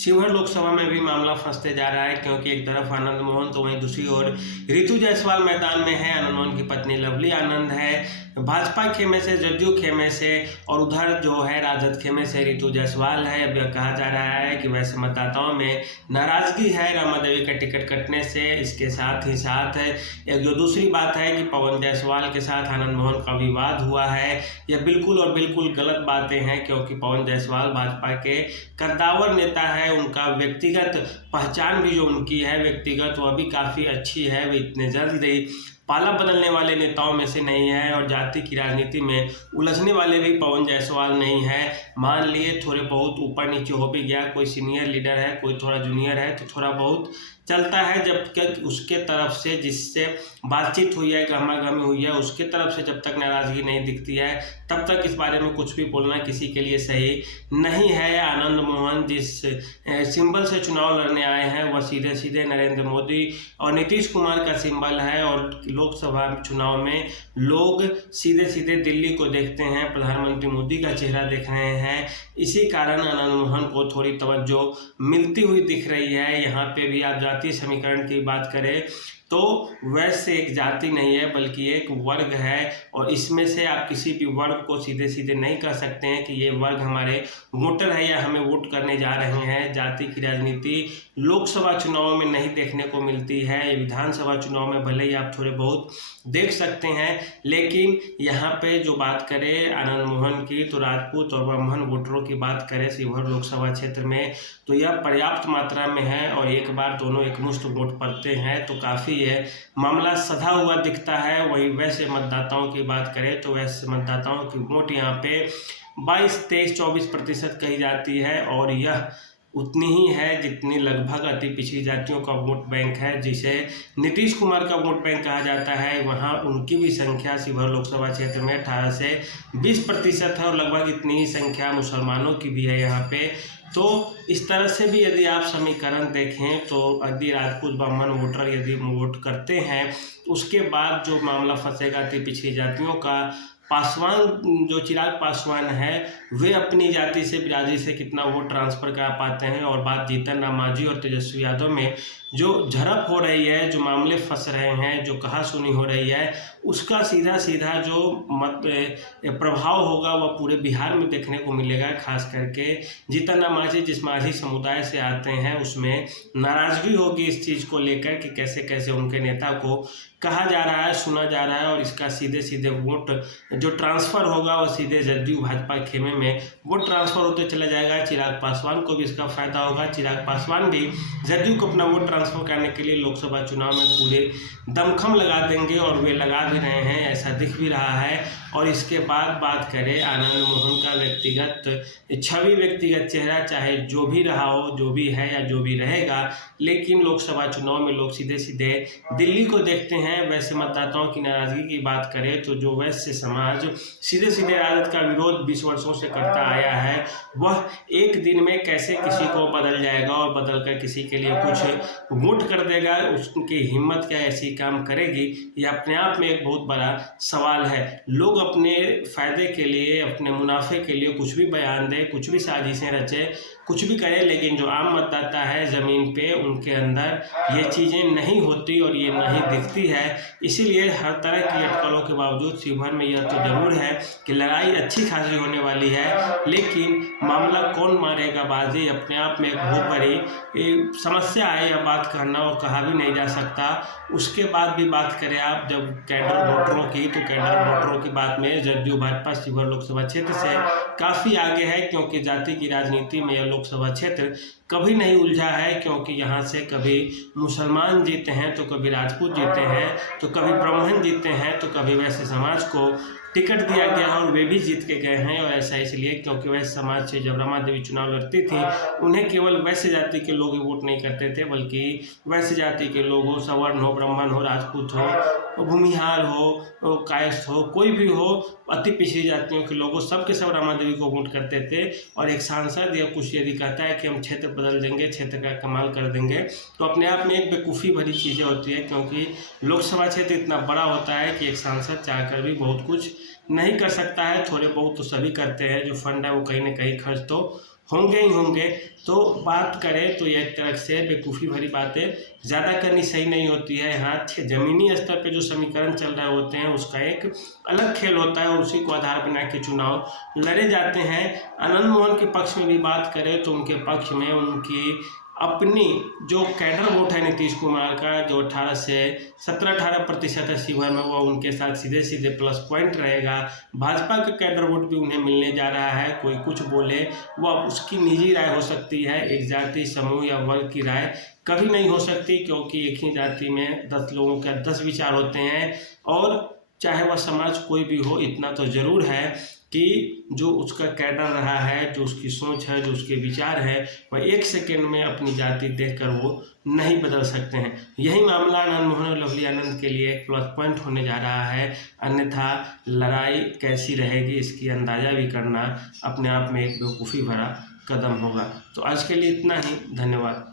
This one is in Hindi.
शिवहर लोकसभा में भी मामला फंसते जा रहा है, क्योंकि एक तरफ आनंद मोहन तो वहीं दूसरी ओर रितु जायसवाल मैदान में है। आनंद मोहन की पत्नी लवली आनंद है भाजपा खेमे से, जदयू खेमे से, और उधर जो है राजद खेमे से रितु जायसवाल है। अब यह कहा जा रहा है कि वैसे मतदाताओं में नाराजगी है रमा देवी का टिकट कटने से। इसके साथ ही साथ एक जो दूसरी बात है कि पवन जायसवाल के साथ आनंद मोहन का विवाद हुआ है। यह बिल्कुल और बिल्कुल गलत बातें हैं, क्योंकि पवन जायसवाल भाजपा के कद्दावर नेता है। उनका व्यक्तिगत पहचान भी जो उनकी है व्यक्तिगत, वह भी काफ़ी अच्छी है। वे इतने जल्दी पाला बदलने वाले नेताओं में से नहीं है, और जाति की राजनीति में उलझने वाले भी पवन जायसवाल नहीं है। मान लिए थोड़े बहुत ऊपर नीचे हो भी गया, कोई सीनियर लीडर है, कोई थोड़ा जूनियर है, तो थोड़ा बहुत चलता है। जब तक उसके तरफ से जिससे बातचीत हुई है, गहमा-गहमी हुई है, उसके तरफ से जब तक नाराज़गी नहीं दिखती है, तब तक इस बारे में कुछ भी बोलना किसी के लिए सही नहीं है। आनंद मोहन जिस सिंबल से चुनाव लड़ने आए हैं, वह सीधे सीधे नरेंद्र मोदी और नीतीश कुमार का सिंबल है। और लोकसभा चुनाव में लोग सीधे सीधे दिल्ली को देखते हैं, प्रधानमंत्री मोदी का चेहरा देख रहे हैं। इसी कारण आनंद मोहन को थोड़ी तवज्जो मिलती हुई दिख रही है। यहाँ पे भी आप जातीय समीकरण की बात करें तो वैसे एक जाति नहीं है, बल्कि एक वर्ग है, और इसमें से आप किसी भी वर्ग को सीधे सीधे नहीं कह सकते हैं कि ये वर्ग हमारे वोटर है या हमें वोट करने जा रहे हैं। जाति की राजनीति लोकसभा चुनाव में नहीं देखने को मिलती है। विधानसभा चुनाव में भले ही आप थोड़े बहुत देख सकते हैं, लेकिन यहाँ पे जो बात करें आनंद मोहन की, तो राजपूत और ब्राह्मण वोटरों की बात करें शिवहर लोकसभा क्षेत्र में, तो यह पर्याप्त मात्रा में है, और एक बार दोनों एकमुश्त वोट पड़ते हैं तो काफ़ी है मामला सधा हुआ दिखता है। वही वैसे मतदाताओं की बात करें तो वैसे मतदाताओं की वोट यहाँ पे 22, 23, 24% कही जाती है, और यह उतनी ही है जितनी लगभग अति पिछड़ी जातियों का वोट बैंक है, जिसे नीतीश कुमार का वोट बैंक कहा जाता है। वहाँ उनकी भी संख्या शिवहर लोकसभा क्षेत्र में 18 से 20% है, और लगभग इतनी ही संख्या मुसलमानों की भी है यहाँ पे। तो इस तरह से भी यदि आप समीकरण देखें तो यदि राजपूत ब्राह्मण वोटर यदि वोट करते हैं, उसके बाद जो मामला फंसेगा अति पिछड़ी जातियों का, पासवान जो चिराग पासवान है, वे अपनी जाति से बिरादरी से कितना वोट ट्रांसफ़र करा पाते हैं। और बात जीतन राम मांझी और तेजस्वी यादव में जो झड़प हो रही है, जो मामले फंस रहे हैं, जो कहासुनी हो रही है, उसका सीधा सीधा जो प्रभाव होगा वह पूरे बिहार में देखने को मिलेगा। खास करके जीतन राम मांझी जिस मांझी समुदाय से आते हैं, उसमें नाराज़गी होगी इस चीज़ को लेकर कि कैसे कैसे उनके नेता को कहा जा रहा है, सुना जा रहा है, और इसका सीधे सीधे वोट जो ट्रांसफ़र होगा वह सीधे जदयू भाजपा खेमे में वोट ट्रांसफ़र होते चला जाएगा। चिराग पासवान को भी इसका फ़ायदा होगा। चिराग पासवान भी जदयू को अपना वोट ट्रांसफ़र करने के लिए लोकसभा चुनाव में पूरे दमखम लगा देंगे, और वे लगा भी रहे हैं, ऐसा दिख भी रहा है। और इसके बाद बात करें आनंद मोहन का व्यक्तिगत छवि, व्यक्तिगत चेहरा, चाहे जो भी रहा हो, जो भी है या जो भी रहेगा, लेकिन लोकसभा चुनाव में लोग सीधे सीधे दिल्ली को देखते हैं। वैसे मतदाताओं की नाराज़गी की बात करें तो जो वैश्य समाज सीधे सीधे राजद का विरोध 20 वर्षों से करता आया है, वह एक दिन में कैसे किसी को बदल जाएगा और बदल कर किसी के लिए कुछ वोट कर देगा, उसकी हिम्मत क्या ऐसी काम करेगी, यह अपने आप में एक बहुत बड़ा सवाल है। लोग अपने फ़ायदे के लिए, अपने मुनाफे के लिए कुछ भी बयान दें, कुछ भी साजिशें रचे, कुछ भी करें, लेकिन जो आम मतदाता है ज़मीन पे, उनके अंदर ये चीज़ें नहीं होती और ये नहीं दिखती है। इसीलिए हर तरह की अटकलों के बावजूद शिवहर में यह तो ज़रूर है कि लड़ाई अच्छी खासी होने वाली है, लेकिन मामला कौन मारेगा बाजी अपने आप में एक बहुत बड़ी समस्या है। यह बात कहना और कहा भी नहीं जा सकता। उसके बाद भी बात करें आप जब कैडर वोटरों की, तो कैडर वोटरों की बात में जदयू भाजपा शिवहर लोकसभा क्षेत्र से काफ़ी आगे है, क्योंकि जाति की राजनीति में यह लोकसभा क्षेत्र कभी नहीं उलझा है। क्योंकि यहाँ से कभी मुसलमान जीते हैं, तो कभी राजपूत जीते हैं, तो कभी ब्राह्मण जीते हैं, तो कभी वैश्य समाज को टिकट दिया गया और वे भी जीत के गए हैं। और ऐसा इसलिए क्योंकि वैश्य समाज से जब रमा देवी चुनाव लड़ती थी, उन्हें केवल वैश्य जाति के लोग ही वोट नहीं करते थे, बल्कि वैश्य जाति के लोग हो, सवर्ण हो, ब्राह्मण हो, राजपूत हो, भूमिहार हो, कायस्थ हो, कोई भी हो, अति पिछड़ी जातियों के लोग हो, सबके सब रमा देवी को वोट करते थे। और एक सांसद या कुछ यदि कहता है कि हम क्षेत्र बदल देंगे, क्षेत्र का कमाल कर देंगे, तो अपने आप में एक बेवकूफ़ी भरी चीज़ें होती है। क्योंकि लोकसभा क्षेत्र इतना बड़ा होता है कि एक सांसद चाहकर भी बहुत कुछ नहीं कर सकता है। थोड़े बहुत तो सभी करते हैं, जो फंड है वो कहीं ना कहीं खर्च तो होंगे ही होंगे। तो बात करें तो एक तरह से बेवकूफ़ी भरी बातें ज़्यादा करनी सही नहीं होती है। हाँ, ज़मीनी स्तर पे जो समीकरण चल रहे होते हैं उसका एक अलग खेल होता है और उसी को आधार बना के चुनाव लड़े जाते हैं। आनंद मोहन के पक्ष में भी बात करें तो उनके पक्ष में उनकी अपनी जो कैडर वोट है नीतीश कुमार का, जो 18 से 17-18% है शिवहर में, वो उनके साथ सीधे सीधे प्लस पॉइंट रहेगा। भाजपा का कैडर वोट भी उन्हें मिलने जा रहा है। कोई कुछ बोले वो अब उसकी निजी राय हो सकती है, एक जाति समूह या वर्ग की राय कभी नहीं हो सकती, क्योंकि एक ही जाति में 10 लोगों के 10 विचार होते हैं। और चाहे वह समाज कोई भी हो, इतना तो ज़रूर है कि जो उसका कैडर रहा है, जो उसकी सोच है, जो उसके विचार है, वह 1 सेकेंड में अपनी जाति देखकर वो नहीं बदल सकते हैं। यही मामला आनंद मोहन और लवली आनंद के लिए एक प्लस पॉइंट होने जा रहा है। अन्यथा लड़ाई कैसी रहेगी इसकी अंदाज़ा भी करना अपने आप में एक बेवकूफ़ी भरा कदम होगा। तो आज के लिए इतना ही, धन्यवाद।